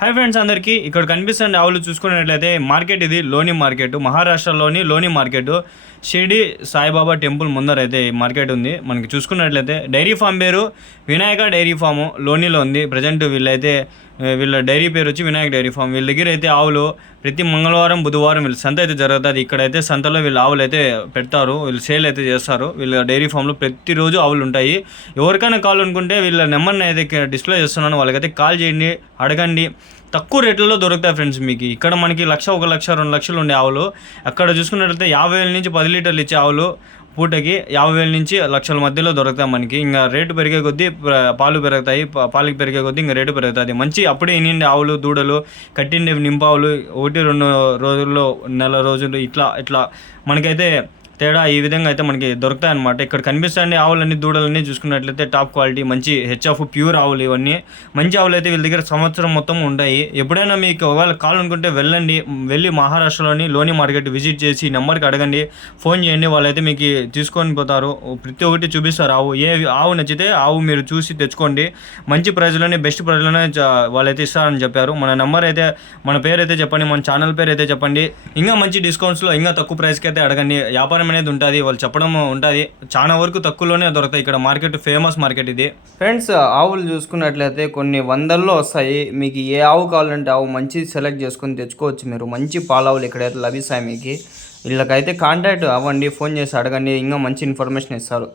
Hi friends అందరికీ ఇక్కడ కనిపిస్తున్న ఆవులు చూసుకున్నట్లయితే మార్కెట్ ఇది లోని మార్కెట్ మహారాష్ట్రలోని లోని మార్కెట్ షిరిడి సాయిబాబా టెంపుల్ ముందర అయితే ఈ మార్కెట్ ఉంది. మనకి చూసుకున్నట్లయితే డైరీ ఫామ్ పేరు వినాయక డైరీ ఫాము లోనిలో ఉంది. ప్రజెంట్ వీళ్ళ డైరీ పేరు వచ్చి వినాయక డైరీ ఫామ్. వీళ్ళ దగ్గర అయితే ఆవులు ప్రతి మంగళవారం బుధవారం వీళ్ళ సంత అయితే జరుగుతుంది. ఇక్కడైతే సంతలో వీళ్ళు ఆవులు అయితే పెడతారు, వీళ్ళు సేల్ అయితే చేస్తారు. వీళ్ళ డైరీ ఫామ్లో ప్రతిరోజు ఆవులు ఉంటాయి. ఎవరికైనా కాల్ అనుకుంటే వీళ్ళ నెంబర్ని అయితే డిస్ప్లే చేస్తున్నాను, వాళ్ళకైతే కాల్ చేయండి, అడగండి. తక్కువ రేట్లలో దొరుకుతాయి ఫ్రెండ్స్. మీకు ఇక్కడ మనకి 1,00,000, 1,00,000, 2 లక్షలు ఉండే ఆవులు అక్కడ చూసుకున్నట్లయితే 50,000 నుంచి 10 లీటర్లు ఇచ్చే ఆవులు పూటకి 50,000 నుంచి 1,00,000 మధ్యలో దొరుకుతాయి మనకి. ఇంకా రేటు పెరిగే కొద్దీ పాలు పెరుగుతాయి, పాలకి పెరిగే కొద్దీ ఇంకా రేటు పెరుగుతుంది. మంచి అప్పుడే ఇనిండే ఆవులు, దూడలు, కట్టిండే నింపావులు 1-2 రోజుల్లో, నెల రోజులు ఇట్లా మనకైతే తేడా ఈ విధంగా అయితే మనకి దొరుకుతాయి అనమాట. ఇక్కడ కనిపిస్తాయండి ఆవులన్నీ, దూడలన్నీ చూసుకున్నట్లయితే టాప్ క్వాలిటీ మంచి హెచ్ఎఫ్ ప్యూర్ ఆవులు. ఇవన్నీ మంచి ఆవులు అయితే వీళ్ళ దగ్గర సంవత్సరం మొత్తం ఉంటాయి. ఎప్పుడైనా మీకు ఒకవేళ కాల్ అనుకుంటే వెళ్ళి మహారాష్ట్రలోని లోని మార్కెట్ విజిట్ చేసి నెంబర్కి అడగండి, ఫోన్ చేయండి, వాళ్ళైతే మీకు తీసుకొని పోతారు. ప్రతి ఒక్కటి చూపిస్తారు. ఆవు నచ్చితే ఆవు మీరు చూసి తెచ్చుకోండి. మంచి ప్రైజ్లోనే, బెస్ట్ ప్రైజ్లోనే వాళ్ళైతే ఇస్తారని చెప్పారు. మన పేరు అయితే చెప్పండి, మన ఛానల్ పేరు అయితే చెప్పండి. ఇంకా మంచి డిస్కౌంట్స్లో ఇంకా తక్కువ ప్రైస్కి అయితే అడగండి. వ్యాపారం అనేది ఉంటుంది, వాళ్ళు చెప్పడం ఉంటుంది. చాలా వరకు తక్కువలోనే దొరుకుతాయి. ఇక్కడ మార్కెట్ ఫేమస్ మార్కెట్ ఇది. ఫ్రెండ్స్, ఆవులు చూసుకున్నట్లయితే కొన్ని వందల్లో వస్తాయి. మీకు ఏ ఆవు కావాలంటే ఆవు మంచి సెలెక్ట్ చేసుకొని తెచ్చుకోవచ్చు. మీరు మంచి పాలావులు ఇక్కడైతే లభిస్తాయి మీకు. వీళ్ళకైతే కాంటాక్ట్ అవ్వండి, ఫోన్ చేసి అడగండి, ఇంకా మంచి ఇన్ఫర్మేషన్ ఇస్తారు.